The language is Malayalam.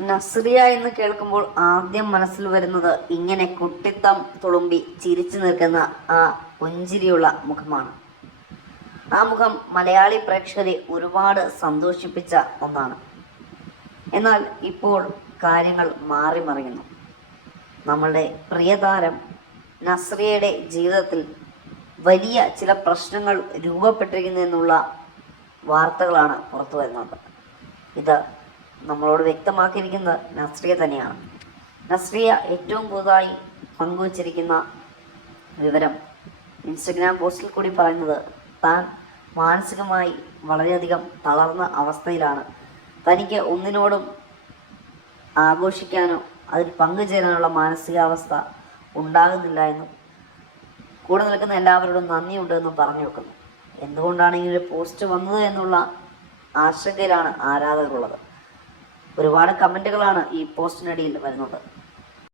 നസ്രിയ എന്ന് കേൾക്കുമ്പോൾ ആദ്യം മനസ്സിൽ വരുന്നത് ഇങ്ങനെ കുട്ടിത്തം തുളുമ്പി ചിരിച്ചു നിൽക്കുന്ന ആ പുഞ്ചിരിയുള്ള മുഖമാണ്. ആ മുഖം മലയാളി പ്രേക്ഷകരെ ഒരുപാട് സന്തോഷിപ്പിച്ച ഒന്നാണ്. എന്നാൽ ഇപ്പോൾ കാര്യങ്ങൾ മാറി മറിയുന്നു. നമ്മളുടെ പ്രിയതാരം നസ്രിയയുടെ ജീവിതത്തിൽ വലിയ ചില പ്രശ്നങ്ങൾ രൂപപ്പെട്ടിരിക്കുന്നു എന്നുള്ള വാർത്തകളാണ് പുറത്തു വരുന്നത് ഇത് നമ്മളോട് വ്യക്തമാക്കിയിരിക്കുന്നത് നസ്രിയ തന്നെയാണ്. നസ്രിയ ഏറ്റവും പുതുതായി പങ്കുവച്ചിരിക്കുന്ന വിവരം ഇൻസ്റ്റഗ്രാം പോസ്റ്റിൽ കൂടി പറയുന്നത് താൻ മാനസികമായി വളരെയധികം തളർന്ന അവസ്ഥയിലാണ്. തനിക്ക് ഒന്നിനോടും ആഘോഷിക്കാനോ അതിൽ പങ്കുചേരാനുള്ള മാനസികാവസ്ഥ ഉണ്ടാകുന്നില്ല എന്നും കൂടെ നിൽക്കുന്ന എല്ലാവരോടും നന്ദിയുണ്ട് എന്നും പറഞ്ഞു വെക്കുന്നു. എന്തുകൊണ്ടാണ് ഈ ഒരു പോസ്റ്റ് വന്നത് എന്നുള്ള ആശങ്കയിലാണ് ആരാധകരുള്ളത്. ഒരുപാട് കമന്റുകളാണ് ഈ പോസ്റ്റിനടിയിൽ വരുന്നത്.